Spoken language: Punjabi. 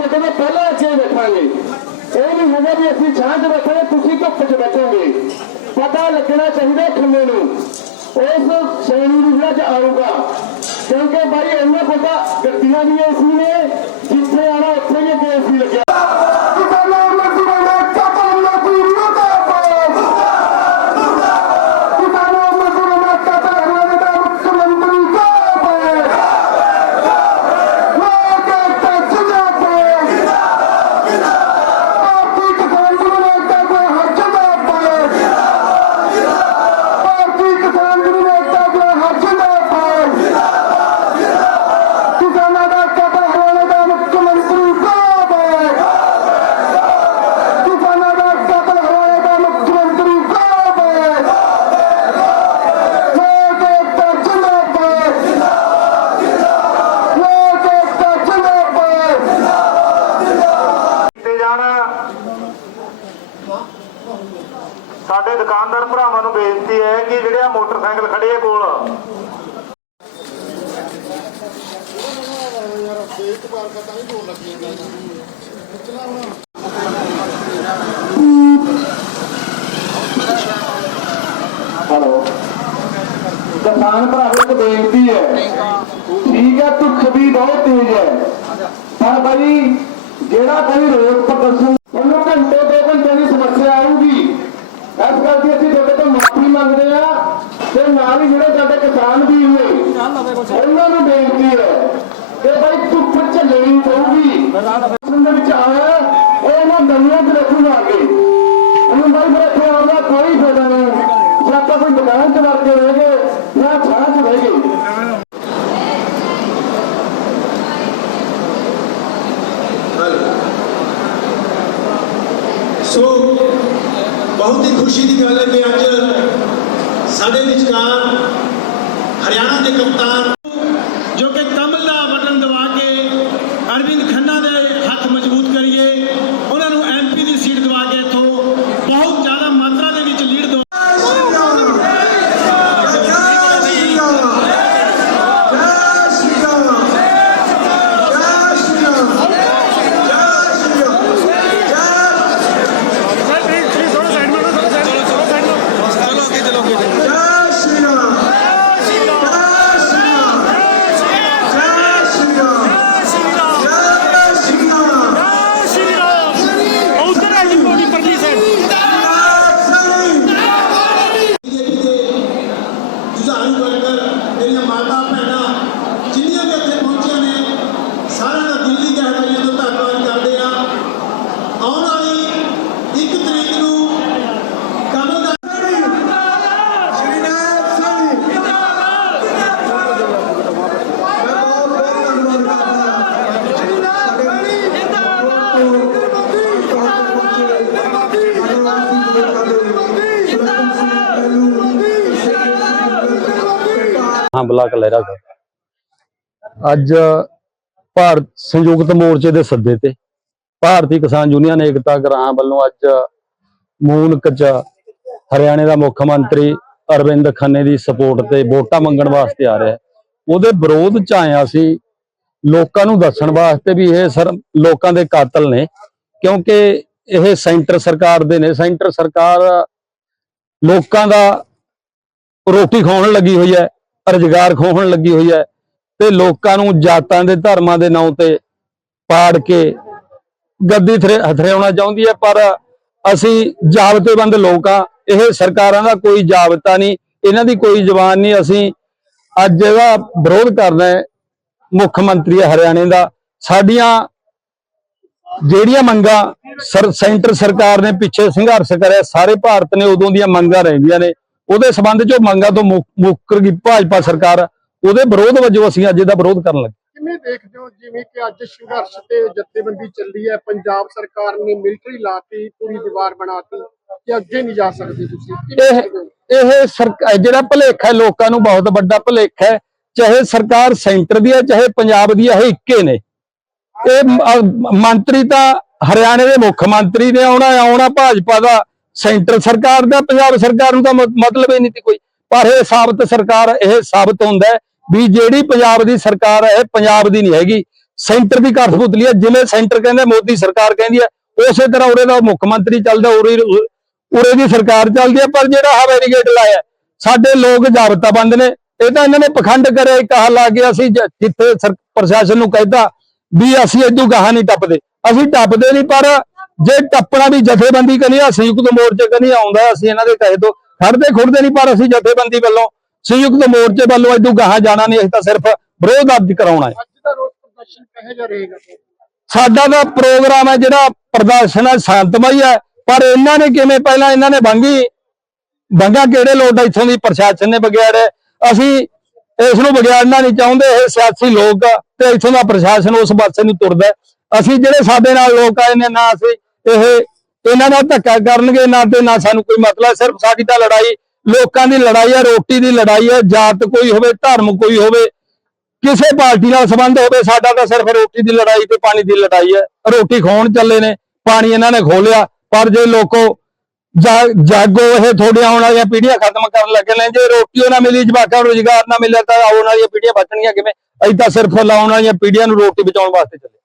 ਇੱਥੇ ਕਹਿੰਦੇ ਪਹਿਲਾਂ ਅੱਗੇ ਬੈਠਾਂਗੇ ਇਹ ਨਹੀਂ ਹੈਗਾ ਵੀ ਅਸੀਂ ਛਾਂ 'ਚ ਬੈਠਾਂਗੇ ਤੁਸੀਂ ਧੁੱਪ 'ਚ ਬੈਠੋਗੇ। ਪਤਾ ਲੱਗਣਾ ਚਾਹੀਦਾ ਖੰਨੇ ਨੂੰ। ਉਸ ਸ਼੍ਰੇਣੀ ਦੀ ਜਿਹੜਾ 'ਚ ਆਊਗਾ। ਕਿਉਂਕਿ ਬਾਈ ਇਹਨਾਂ ਪਤਾ ਗੱਡੀਆਂ ਵੀ ਐਸੀ ਨੇ ਜਿੱਥੇ ਆਣਾ ਉੱਥੇ ਵੀ ਅੱਗੇ ਏਸੀ ਲੱਗਿਆ ਕਿਸਾਨਾਂ ਮਜ਼ਦੂਰਾਂ ਦਾ ਕਤਲ ਮਜ਼ਦੂਰ ਮੁਰਦਾਬਾਦ ਕਿਸਾਨਾਂ ਮਜ਼ਦੂਰਾਂ ਦਾ ਕਤਲ ਹਰਿਆਣਾ ਦਾ ਮੁੱਖ ਮੰਤਰੀ ਕਾਬੇ ਲੋਕ ਇੱਕ ਜਿੰਦਾਬਾਦ ਭਾਰਤੀ ਕਿਸਾਨ ਯੂਨੀਅਨ ਦਾ ਹਰ ਜਿੰਦਾਬਾਦ ਭਾਰਤੀ ਕਿਸਾਨ ਯੂਨੀਅਨ ਦਾ ਹਰ ਜਿੰਦਾਬਾਦ ਕਿਸਾਨਾਂ ਦਾ ਕਤਲ ਹਰਿਆਣਾ ਦਾ ਮੁੱਖ ਮੰਤਰੀ ਕਾਬੇ ਕਿਸਾਨਾਂ ਦਾ ਕਤਲ ਹਰਿਆਣਾ ਦਾ ਮੁੱਖ ਮੰਤਰੀ ਕਾਬੇ ਲੋਕ ਇੱਕ ਜਿੰਦਾਬਾਦ ਲੋਕ ਇੱਕ ਜਿੰਦਾਬਾਦ ਤੇ ਜਾਣਾ ਸਾਡੇ ਦੁਕਾਨਦਾਰ ਭਰਾਵਾਂ ਨੂੰ ਬੇਨਤੀ ਹੈ ਕਿ ਜਿਹੜੇ ਆ ਮੋਟਰਸਾਈਕਲ ਖੜੇ ਆ ਕੋਲ। ਹਲੋ। ਕਿਸਾਨ ਭਰਾਵੋ ਇੱਕ ਬੇਨਤੀ ਹੈ। ਠੀਕ ਹੈ ਧੁੱਖ ਵੀ ਬਹੁਤ ਤੇਜ਼ ਹੈ। ਪਰ ਭਾਈ ਜਿਹੜਾ ਕੋਈ ਰੋਡ ਪ੍ਰਦਰਸ਼ਨ ਉਹਨੂੰ ਘੰਟੇ ਦੋ ਘੰਟੇ ਦੀ ਸਮੱਸਿਆ ਆਊਗੀ ਇਸ ਕਰਕੇ ਅਸੀਂ ਤੁਹਾਡੇ ਤੋਂ ਮਾਫੀ ਮੰਗਦੇ ਆ ਤੇ ਨਾਲ ਹੀ ਜਿਹੜੇ ਸਾਡੇ ਕਿਸਾਨ ਵੀ ਹੋਏ ਉਹਨਾਂ ਨੂੰ ਬੇਨਤੀ ਹੈ ਕਿ ਭਾਈ ਧੁੱਪ ਝੱਲਣੀ ਪਊਗੀ ਦੇ ਵਿੱਚ ਆਇਆ ਉਹ ਉਹਨਾਂ ਦੰਦੀਆਂ ਤੇ ਰੱਖੂਗਾ। ਅੱਗੇ ਉਹਨੂੰ ਬਾਈ ਫਿਰ ਇੱਥੇ ਆਉਣ ਦਾ ਕੋਈ ਫਾਇਦਾ ਨਹੀਂ। ਜੇ ਆਪਾਂ ਕੋਈ ਦੁਕਾਨ 'ਚ ਵੜ ਕੇ ਰਹਿ ਗਏ ਜਾਂ ਛਾਂ 'ਚ ਰਹਿ ਗਏ। ਸੋ ਬਹੁਤ ਹੀ ਖੁਸ਼ੀ ਦੀ ਗੱਲ ਹੈ ਕਿ ਅੱਜ ਸਾਡੇ ਵਿਚਕਾਰ ਹਰਿਆਣਾ ਦੇ ਕਪਤਾਨ ਜੋ ਕਿ ਕਮਲ ਦਾ ਬਟਨ ਦਬਾ ਕੇ ਅਰਵਿੰਦ ਖੰਨਾ ਦੇ ਹੱਥ ਮਜ਼ਬੂਤ ਕਰੀਏ ਉਹਨਾਂ ਨੂੰ ਐਮਪੀ ਦੀ ਸੀਟ ਦਵਾ ਕੇ ਇੱਥੋਂ ਬਹੁਤ ਜ਼ਿਆਦਾ ਮਾਤਰਾ ਦੇ ਵਿੱਚ ਲੀਡ ਦਵਾ ਜੁਝਾਰੂ ਵਰਕਰ ਮੇਰੀਆਂ ਮਾਤਾ ਭੈਣਾਂ ਜਿੰਨੀਆਂ ਵੀ ਇੱਥੇ ਪਹੁੰਚੀਆਂ ਨੇ ਸਾਰਿਆਂ ਦਾ ਦਿੱਲੀ ਗਹਿਰਾਈਆਂ ਤੋਂ ਧੰਨਵਾਦ ਕਰਦੇ ਆ ਆਉਣ ਵਾਲੀ 1 ਤਰੀਕ ਨੂੰ ਕਮਲ ਦਾ ਹਾਂ ਬਲਾਕ ਲਹਿਰਾ ਸਾਹਿਬ ਅੱਜ ਭਾਰਤ ਸੰਯੁਕਤ ਮੋਰਚੇ ਦੇ ਸੱਦੇ ਤੇ ਭਾਰਤੀ ਕਿਸਾਨ ਯੂਨੀਅਨ ਏਕਤਾ ਗ੍ਰਾਮ ਵੱਲੋਂ ਅੱਜ ਮੂਨਕ ਚ ਹਰਿਆਣੇ ਦਾ ਮੁੱਖ ਮੰਤਰੀ ਅਰਵਿੰਦ ਖੰਨੇ ਦੀ ਸਪੋਰਟ ਤੇ ਵੋਟਾਂ ਮੰਗਣ ਵਾਸਤੇ ਆ ਰਿਹਾ ਉਹਦੇ ਵਿਰੋਧ ਚ ਆਇਆ ਸੀ ਲੋਕਾਂ ਨੂੰ ਦੱਸਣ ਵਾਸਤੇ ਵੀ ਇਹ ਸਰ ਲੋਕਾਂ ਦੇ ਕਾਤਲ ਨੇ, ਕਿਉਂਕਿ ਇਹ ਸੈਂਟਰ ਸਰਕਾਰ ਦੇ ਨੇ। ਸੈਂਟਰ ਸਰਕਾਰ ਲੋਕਾਂ ਦਾ ਰੋਟੀ ਖਾਣ ਲੱਗੀ ਹੋਈ ਹੈ। ਰੁਜ਼ਗਾਰ ਖੋਹਣ ਲੱਗੀ ਹੋਈ ਹੈ ਤੇ ਲੋਕਾਂ ਨੂੰ ਜਾਤਾਂ ਦੇ ਧਰਮਾਂ ਦੇ ਨਾਂ ਤੇ ਪਾੜ ਕੇ ਗੱਦੀ ਥਰੇ- ਹਥਿਆਉਣਾ ਚਾਹੁੰਦੀ ਹੈ, ਪਰ ਅਸੀਂ ਜਾਬਤੇਬੰਦ ਲੋਕ ਆ ਇਹ ਸਰਕਾਰਾਂ ਦਾ ਕੋਈ ਜਾਬਤਾ ਨਹੀਂ, ਇਹਨਾਂ ਦੀ ਕੋਈ ਜ਼ਬਾਨ ਨਹੀਂ, ਅਸੀਂ ਅੱਜ ਇਹਦਾ ਵਿਰੋਧ ਕਰਨਾ ਹੈ ਮੁੱਖ ਮੰਤਰੀ ਹਰਿਆਣੇ ਦਾ। ਸਾਡੀਆਂ ਜਿਹੜੀਆਂ ਮੰਗਾਂ ਸਰ, ਸੈਂਟਰ ਸਰਕਾਰ ਨੇ ਪਿੱਛੇ ਸੰਘਰਸ਼ ਕਰਿਆ, ਸਾਰੇ ਭਾਰਤ ਨੇ ਉਦੋਂ ਦੀਆਂ ਮੰਗਾਂ ਰਹਿੰਦੀਆਂ ਨੇ। ਉਹਦੇ ਸਬੰਧ ਚ ਮੰਗਾਂ ਤੋਂ ਮੁੱਕ- ਮੁੱਕਰ ਗਈ ਭਾਜਪਾ ਸਰਕਾਰ। ਉਹਦੇ ਵਿਰੋਧ ਵਜੋਂ ਅਸੀਂ ਅੱਜ ਇਹਦਾ ਵਿਰੋਧ ਕਰਨ ਲੱਗੇ। ਕਿਵੇਂ ਦੇਖਦੇ ਹੋ? ਜਿਵੇਂ ਕਿ ਅੱਜ ਸੰਘਰਸ਼ ਤੇ ਜਥੇਬੰਦੀ ਚੱਲੀ ਹੈ ਪੰਜਾਬ ਸਰਕਾਰ ਨੇ ਮਿਲਟਰੀ ਲਾਤੀ ਪੂਰੀ ਦੀਵਾਰ ਬਣਾਤੀ ਕਿ ਅੱਗੇ ਨਹੀਂ ਜਾ ਸਕਦੇ ਤੁਸੀਂ? ਇਹ? ਇਹ ਜਿਹੜਾ ਭੁਲੇਖਾ ਹੈ ਲੋਕਾਂ ਨੂੰ ਬਹੁਤ ਵੱਡਾ ਭੁਲੇਖਾ ਹੈ ਚਾਹੇ ਸਰਕਾਰ ਸੈਂਟਰ ਦੀ ਹੈ ਚਾਹੇ ਪੰਜਾਬ ਦੀ ਹੈ ਇਹ ਇੱਕੇ ਨੇ। ਇਹ ਮੰਤਰੀ ਤਾਂ ਹਰਿਆਣੇ ਦੇ ਮੁੱਖ ਮੰਤਰੀ ਨੇ ਆਉਣਾ ਆਉਣਾ ਭਾਜਪਾ ਦਾ। ਸੈਂਟਰ ਸਰਕਾਰ ਦਾ, ਪੰਜਾਬ ਸਰਕਾਰ ਨੂੰ ਤਾਂ ਮਤਲਬ ਹੀ ਨਹੀਂ ਸੀ ਕੋਈ। ਪਰ ਇਹ ਸਾਬਤ ਸਰਕਾਰ, ਇਹ ਸਾਬਤ ਹੁੰਦਾ ਵੀ ਜਿਹੜੀ ਪੰਜਾਬ ਦੀ ਸਰਕਾਰ ਹੈ, ਇਹ ਪੰਜਾਬ ਦੀ ਨਹੀਂ ਹੈਗੀ। ਸੈਂਟਰ ਦੀ ਕਠਪੁਤਲੀ ਹੈ, ਜਿਵੇਂ ਸੈਂਟਰ ਕਹਿੰਦੇ, ਮੋਦੀ ਸਰਕਾਰ ਕਹਿੰਦੀ ਹੈ, ਉਸੇ ਤਰ੍ਹਾਂ ਉਰੇ ਦਾ ਮੁੱਖ ਮੰਤਰੀ ਚੱਲਦਾ, ਉਰੇ ਉਰੇ ਦੀ ਸਰਕਾਰ ਚੱਲਦੀ ਹੈ, ਪਰ ਜਿਹੜਾ ਆਹ ਬੈਰੀਗੇਡ ਲਾਇਆ ਸਾਡੇ ਲੋਕ ਜਾਬਤਾ ਬੰਦ ਨੇ। ਇਹ ਤਾਂ ਇਹਨਾਂ ਨੇ ਪਖੰਡ ਕਰਿਆ, ਇੱਕ ਆਹ ਲਾ ਕੇ ਅਸੀਂ ਜਿੱਥੇ ਸਰ- ਪ੍ਰਸ਼ਾਸਨ ਨੂੰ ਕਹਿਤਾ ਵੀ ਅਸੀਂ ਇਦੋਂ ਗਾਹਾਂ ਨਹੀਂ ਟੱਪਦੇ। ਅਸੀਂ ਟੱਪਦੇ ਨਹੀਂ, ਪਰ ਜੇ ਟੱਪਣਾ ਵੀ ਜਥੇਬੰਦੀ ਕਨੀ ਆ ਸੰਯੁਕਤ ਮੋਰਚੇ ਕਨੀ ਆਉਂਦਾ ਅਸੀਂ ਇਹਨਾਂ ਦੇ ਕਹੇ ਤੋਂ ਖੜਦੇ ਖੁੜਦੇ ਨਹੀਂ ਪਰ ਅਸੀਂ ਜਥੇਬੰਦੀ ਵੱਲੋਂ ਸੰਯੁਕਤ ਮੋਰਚੇ ਵੱਲੋਂ ਇਦੋਂ ਗਾਹਾਂ ਜਾਣਾ ਨਹੀਂ ਅਸੀਂ ਤਾਂ ਸਿਰਫ ਵਿਰੋਧ ਦਰਜ ਕਰਾਉਣਾ ਹੈ। ਅੱਜ ਦਾ ਰੋਸ ਪ੍ਰਦਰਸ਼ਨ ਕਿਹੋ ਜਿਹਾ ਰਹੇਗਾ? ਸਾਡਾ ਦਾ ਪ੍ਰੋਗਰਾਮ ਹੈ ਜਿਹੜਾ ਪ੍ਰਦਰਸ਼ਨ ਹੈ ਸ਼ਾਂਤਮਈ ਹੈ ਪਰ ਇਹਨਾਂ ਨੇ ਕਿਵੇਂ ਪਹਿਲਾਂ ਇਹਨਾਂ ਨੇ ਬੰਗੀ ਬੰਗਾ ਕਿਹੜੇ ਲੋਟ ਇੱਥੋਂ ਦੀ ਪ੍ਰਸ਼ਾਸਨ ਨੇ ਵਿਗਾੜਿਆ ਅਸੀਂ ਇਸ ਨੂੰ ਵਿਗਾੜਨਾ ਨਹੀਂ ਚਾਹੁੰਦੇ ਇਹ ਸਿਆਸੀ ਲੋਕ ਤੇ ਇੱਥੋਂ ਦਾ ਪ੍ਰਸ਼ਾਸਨ ਉਸ ਪਾਸੇ ਨੂੰ ਤੁਰਦਾ। ਅਸੀਂ ਜਿਹੜੇ ਸਾਡੇ ਨਾਲ ਲੋਕ ਆਏ ਨੇ ਨਾ ਅਸੀਂ ਇਹ ਇਹਨਾਂ ਦਾ ਧੱਕਾ ਕਰਨਗੇ, ਨਾ ਤੇ ਨਾ ਸਾਨੂੰ ਕੋਈ ਮਤਲਬ ਸਿਰਫ ਸਾਡੀ ਤਾਂ ਲੜਾਈ, ਲੋਕਾਂ ਦੀ ਲੜਾਈ ਹੈ, ਰੋਟੀ ਦੀ ਲੜਾਈ ਹੈ, ਜਾਤ ਕੋਈ ਹੋਵੇ, ਧਰਮ ਕੋਈ ਹੋਵੇ, ਕਿਸੇ ਪਾਰਟੀ ਨਾਲ ਸੰਬੰਧ ਹੋਵੇ, ਸਾਡਾ ਤਾਂ ਸਿਰਫ ਰੋਟੀ ਦੀ ਲੜਾਈ ਤੇ ਪਾਣੀ ਦੀ ਲੜਾਈ ਹੈ। ਰੋਟੀ ਖੋਣ ਚੱਲੇ ਨੇ, ਪਾਣੀ ਇਹਨਾਂ ਨੇ ਖੋਲਿਆ ਪਰ ਜੇ ਲੋਕੋ ਜਾ- ਜਾਗੋ, ਇਹ ਥੋੜੀਆਂ ਆਉਣ ਵਾਲੀਆਂ ਪੀੜ੍ਹੀਆਂ ਖਤਮ ਕਰਨ ਲੱਗੇ ਨੇ, ਜੇ ਰੋਟੀ ਉਹ ਨਾ ਮਿਲੀ, ਜਵਾਕਾਂ ਨੂੰ ਰੁਜ਼ਗਾਰ ਨਾ ਮਿਲਿਆ, ਤਾਂ ਆਉਣ ਵਾਲੀਆਂ ਪੀੜ੍ਹੀਆਂ ਬਚਣਗੀਆਂ ਕਿਵੇਂ? ਅਸੀਂ ਤਾਂ ਸਿਰਫ ਲਾਉਣ ਵਾਲੀਆਂ ਪੀੜ੍ਹੀਆਂ ਨੂੰ ਰੋਟੀ ਬਚਾਉਣ ਵਾਸਤੇ ਚੱਲੇ।